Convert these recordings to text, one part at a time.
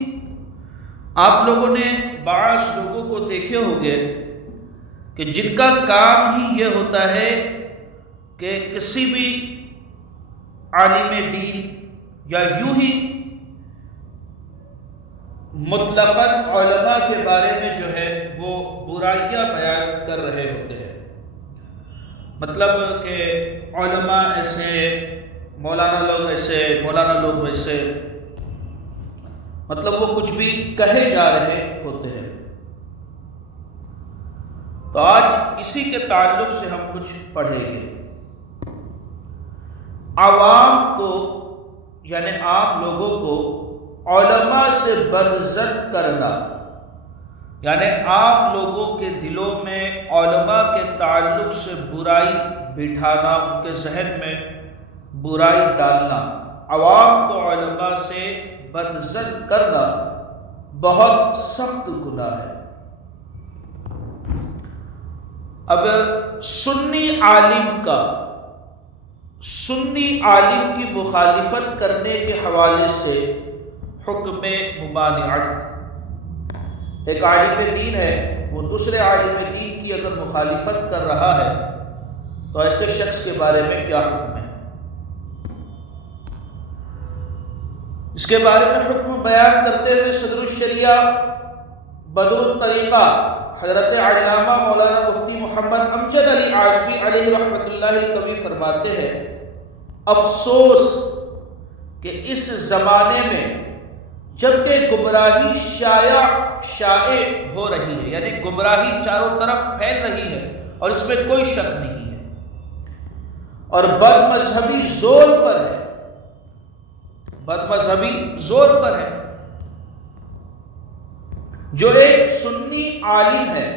آپ لوگوں نے بعض لوگوں کو دیکھے ہوں گے کہ جن کا کام ہی یہ ہوتا ہے کہ کسی بھی عالم دین یا یوں ہی مطلقاً علماء کے بارے میں جو ہے وہ برائیاں بیان کر رہے ہوتے ہیں۔ مطلب کہ علماء ایسے، مولانا لوگ ایسے، مولانا لوگ ویسے، مطلب وہ کچھ بھی کہے جا رہے ہوتے ہیں۔ تو آج اسی کے تعلق سے ہم کچھ پڑھیں گے۔ عوام کو یعنی عام لوگوں کو علماء سے بدظن کرنا، یعنی عام لوگوں کے دلوں میں علماء کے تعلق سے برائی بٹھانا، ان کے ذہن میں برائی ڈالنا، عوام کو علماء سے بدظن کرنا بہت سخت گناہ ہے۔ اب سنی عالم کی مخالفت کرنے کے حوالے سے حکم ممانعت، ایک عالم دین ہے، وہ دوسرے عالم دین کی اگر مخالفت کر رہا ہے تو ایسے شخص کے بارے میں کیا حکم ہے؟ اس کے بارے میں حکم بیان کرتے ہوئے صدر الشریعہ بدر الطریقہ حضرت علامہ مولانا مفتی محمد امجد علی اعظمی علیہ رحمۃ اللہ الکوی فرماتے ہیں، افسوس کہ اس زمانے میں جبکہ گمراہی شائع ہو رہی ہے، یعنی گمراہی چاروں طرف پھیل رہی ہے اور اس میں کوئی شک نہیں ہے، اور بد مذہبی زور پر ہے، جو ایک سنی عالم ہے،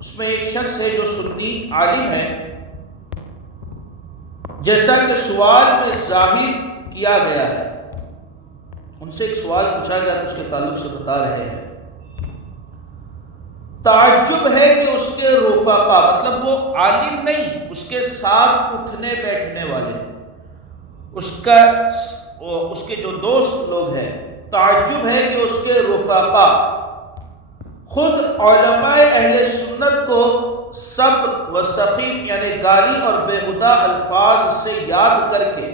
اس میں ایک شخص ہے جو سنی عالم ہے، جیسا کہ سوال میں ظاہر کیا گیا ہے، ان سے ایک سوال پوچھا گیا تو اس کے تعلق سے بتا رہے ہیں، تعجب ہے کہ اس کے رفقا، مطلب وہ عالم نہیں، اس کے ساتھ اٹھنے بیٹھنے والے، اس کے جو دوست لوگ ہیں، تعجب ہے کہ اس کے رفقا خود علماء اہل سنت کو سب و سخیف یعنی گالی اور بےہودہ الفاظ سے یاد کر کے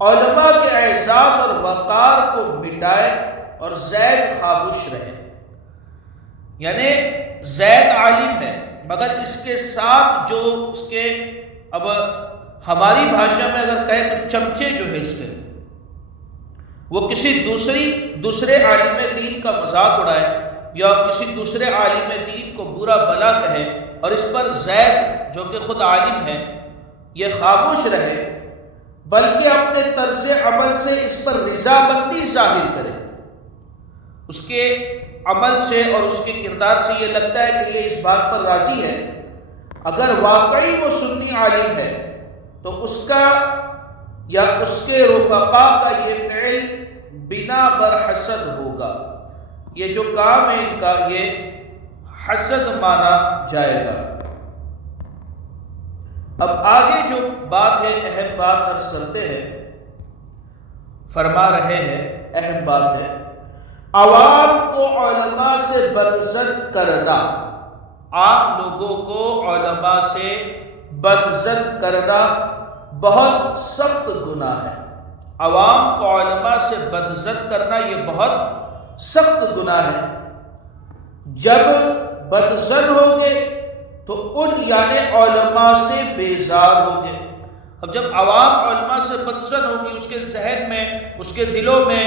علماء کے اعزاز اور وقار کو مٹائے اور زید خاموش رہے۔ یعنی زید عالم ہے مگر اس کے ساتھ جو اس کے، اب ہماری بھاشا میں اگر کہیں تو چمچے جو ہے اس کے، وہ کسی دوسرے عالم دین کا مذاق اڑائے یا کسی دوسرے عالم دین کو برا بلا کہے، اور اس پر زید جو کہ خود عالم ہے یہ خاموش رہے، بلکہ اپنے طرز عمل سے اس پر رضامندی ظاہر کرے، اس کے عمل سے اور اس کے کردار سے یہ لگتا ہے کہ یہ اس بات پر راضی ہے، اگر واقعی وہ سنی عالم ہے تو اس کا یا اس کے رفقا کا یہ فعل بنا بر حسد ہوگا، یہ جو کام ہے ان کا یہ حسد مانا جائے گا۔ اب آگے جو بات ہے، اہم بات عرض کرتے ہیں، فرما رہے ہیں اہم بات ہے، عوام کو علماء سے بدظن کرنا، عام لوگوں کو علماء سے بدظن کرنا بہت سخت گناہ ہے۔ عوام کو علماء سے بدظن کرنا یہ بہت سخت گناہ ہے۔ جب بدظن ہوگے تو ان یعنی علماء سے بیزار ہوگے۔ اب جب عوام علماء سے بدظن ہوگی، اس کے ذہن میں، اس کے دلوں میں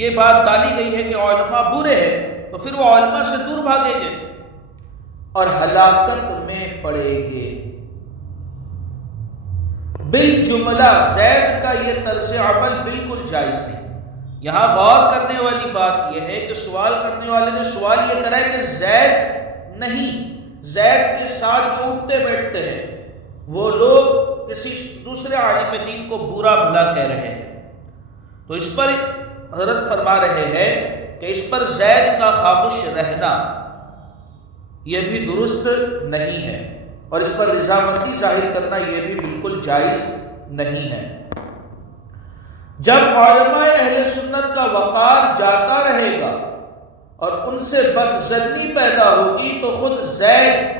یہ بات ڈالی گئی ہے کہ علماء برے ہیں، تو پھر وہ علماء سے دور بھاگیں گے اور ہلاکت میں پڑیں گے۔ بالجملہ زید کا یہ طرز عمل بالکل جائز نہیں۔ یہاں غور کرنے والی بات یہ ہے کہ سوال کرنے والے نے سوال یہ کرا ہے کہ زید نہیں، زید کے ساتھ جو اٹھتے بیٹھتے ہیں وہ لوگ کسی دوسرے عالم دین کو برا بھلا کہہ رہے ہیں، تو اس پر حضرت فرما رہے ہیں کہ اس پر زید کا خاموش رہنا یہ بھی درست نہیں ہے، اور اس پر رضامندی ظاہر کرنا یہ بھی بالکل جائز نہیں ہے۔ جب علماء اہل سنت کا وقار جاتا رہے گا اور ان سے بدظنی پیدا ہوگی تو خود زید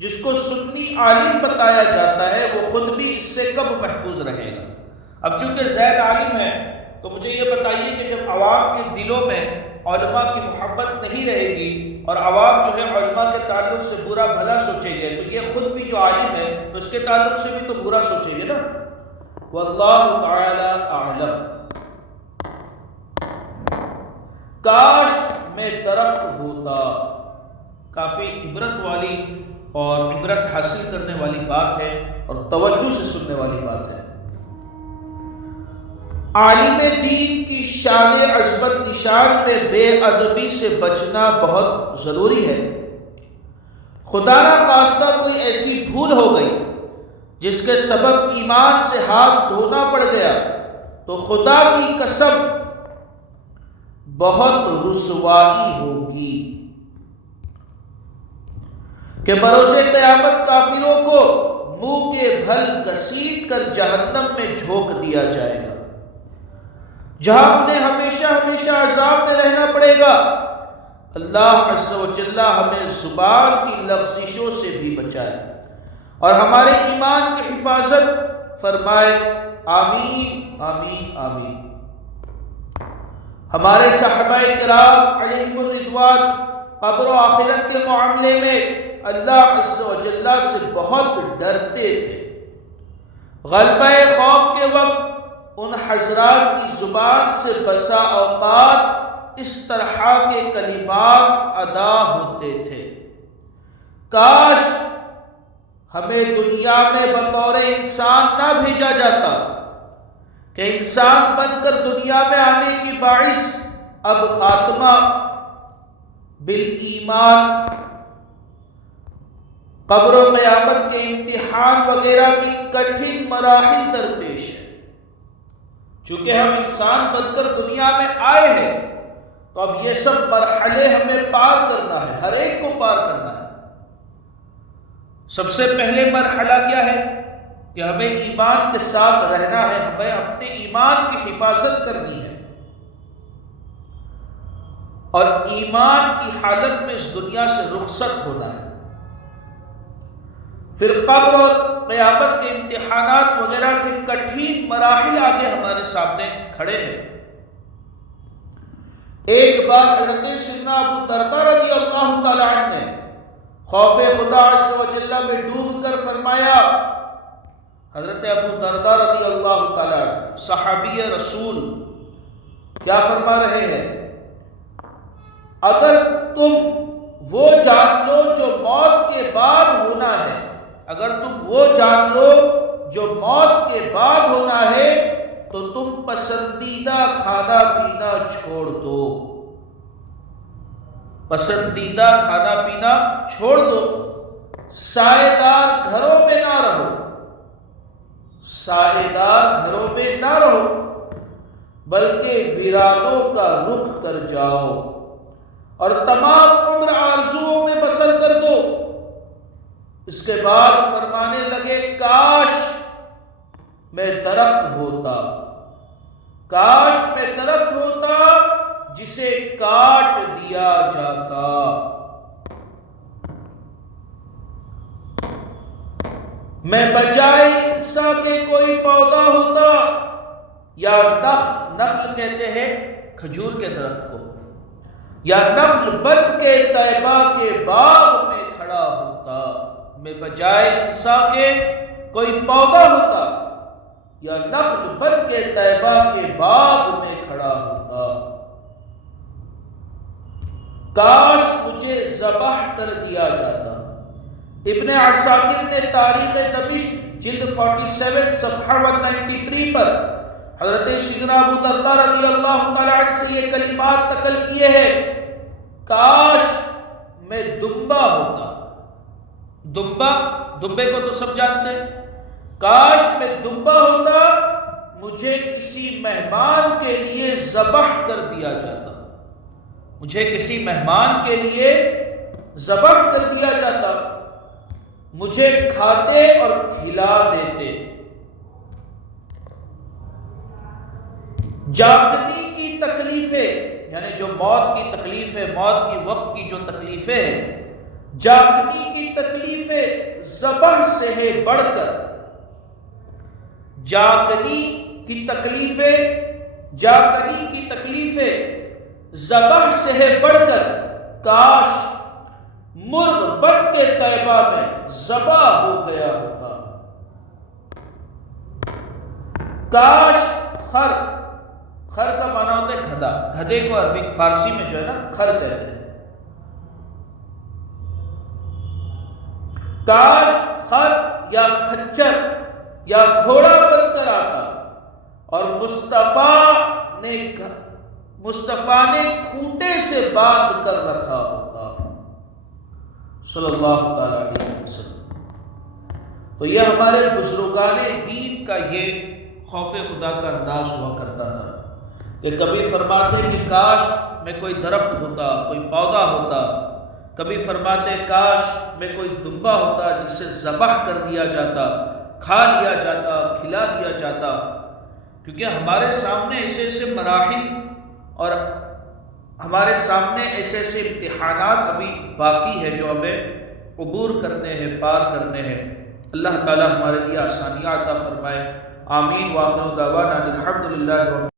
جس کو سنی عالم بتایا جاتا ہے وہ خود بھی اس سے کب محفوظ رہے گا؟ اب چونکہ زید عالم ہے تو مجھے یہ بتائیے کہ جب عوام کے دلوں میں علماء کی محبت نہیں رہے گی اور عوام جو ہے علماء کے تعلق سے برا بھلا سوچیں گے تو یہ خود بھی جو عالم ہے تو اس کے تعلق سے بھی تو برا سوچیں گے نا۔ واللہ تعالی اعلم۔ کاش میں درخت ہوتا، کافی عبرت والی اور عبرت حاصل کرنے والی بات ہے اور توجہ سے سننے والی بات ہے۔ عالم دین کی شان عظمت نشان میں بے ادبی سے بچنا بہت ضروری ہے۔ خدا نہ خواستہ کوئی ایسی بھول ہو گئی جس کے سبب ایمان سے ہاتھ دھونا پڑ گیا تو خدا کی قسم بہت رسوائی ہوگی کہ بروز قیامت کافروں کو منہ کے بھل گھسیٹ کر جہنم میں جھونک دیا جائے گا، جہاں انہیں ہمیشہ ہمیشہ عذاب میں رہنا پڑے گا۔ اللہ عز و جل ہمیں زبان کی لغزشوں سے بھی بچائے اور ہمارے ایمان کی حفاظت فرمائے، آمین آمین آمین۔ ہمارے صحابہ کرام علیہم الرضوان قبر و آخرت کے معاملے میں اللہ عز و جل سے بہت ڈرتے تھے۔ غلبہ خوف کے وقت ان حضرات کی زبان سے بسا اوقات اس طرح کے کلمات ادا ہوتے تھے، کاش ہمیں دنیا میں بطور انسان نہ بھیجا جاتا کہ انسان بن کر دنیا میں آنے کی باعث اب خاتمہ بالایمان، قبر و قیامت کے امتحان وغیرہ کی کٹھن مراحل درپیش ہے۔ چونکہ ہم انسان بن کر دنیا میں آئے ہیں تو اب یہ سب مرحلے ہمیں پار کرنا ہے، ہر ایک کو پار کرنا ہے۔ سب سے پہلے مرحلہ کیا ہے کہ ہمیں ایمان کے ساتھ رہنا ہے، ہمیں اپنے ایمان کی حفاظت کرنی ہے اور ایمان کی حالت میں اس دنیا سے رخصت ہونا ہے۔ پھر قبر اور قیامت کے امتحانات وغیرہ کے کٹھن مراحل آگے ہمارے سامنے کھڑے ہیں۔ ایک بار حضرت سیدنا ابو درداء رضی اللہ تعالی عنہ نے خوف خدا عز و جل میں ڈوب کر فرمایا، حضرت ابو درداء رضی اللہ تعالی عنہ صحابی رسول کیا فرما رہے ہیں؟ اگر تم وہ جان لو جو موت کے بعد ہونا ہے، اگر تم وہ جان لو جو موت کے بعد ہونا ہے تو تم پسندیدہ کھانا پینا چھوڑ دو، پسندیدہ کھانا پینا چھوڑ دو، سائے دار گھروں میں نہ رہو، سائے دار گھروں میں نہ رہو بلکہ ویرانوں کا رخ کر جاؤ اور تمام عمر آرزوؤں میں بسر کر دو۔ اس کے بعد فرمانے لگے، کاش میں درخت ہوتا، کاش میں درخت ہوتا جسے کاٹ دیا جاتا۔ میں بجائے انسا کے کوئی پودا ہوتا، یا نخل کہتے ہیں کھجور کے درخت کو، یا نخل بن کے طیبہ کے باغ میں کھڑا ہوتا، میں بجائے انسا کے کوئی پودا ہوتا یا نخل بن کے طیبہ کے باغ میں کھڑا ہوتا۔ کاش مجھے ذبح کر دیا جاتا۔ ابن عساکر نے تاریخ دمشق جلد 47 صفحہ 193 پر حضرت سیدنا ابو درداء رضی اللہ تعالی عنہ سے یہ کلمات نقل کیے ہیں، کاش میں دمبا ہوتا۔ دمبے کو تو سب جانتے ہیں، کاش میں دمبا ہوتا، مجھے کسی مہمان کے لیے ذبح کر دیا جاتا، مجھے کسی مہمان کے لیے ذبح کر دیا جاتا، مجھے کھاتے اور کھلا دیتے۔ جاگنے کی تکلیفیں یعنی جو موت کی تکلیفیں، موت کی وقت کی جو تکلیفیں ہیں، جاگنے کی تکلیفیں ذبح سے ہے بڑھ کر، جاگنے کی تکلیفیں ذبح سے ہے بڑھ کر، کاش مرغ بن کے طیبہ میں ذبح ہو گیا ہوتا، کاش خر کا معنی ہوتا ہے گدھا، گدھے کو عربی فارسی میں جو ہے نا خر کہتے ہیں، کاش خر یا کھچر یا گھوڑا بن کر آتا اور مصطفیٰ نے کھوٹے سے باندھ کر رکھا ہوتا صلی اللہ تعالی علیہ وسلم۔ تو یہ ہمارے بزرگان دین کا یہ خوف خدا کا انداز ہوا کرتا تھا کہ کبھی فرماتے کہ کاش میں کوئی درخت ہوتا، کوئی پودا ہوتا، کبھی فرماتے کاش میں کوئی دمبا ہوتا جسے ذبح کر دیا جاتا، کھا لیا جاتا، کھلا دیا جاتا، کیونکہ ہمارے سامنے ایسے ایسے مراحل اور ہمارے سامنے ایسے ایسے امتحانات ابھی باقی ہے جو ہمیں عبور کرنے ہیں، پار کرنے ہیں۔ اللہ تعالی ہمارے لیے آسانیاں عطا فرمائے، آمین۔ وآخر دعوانا الحمدللہ۔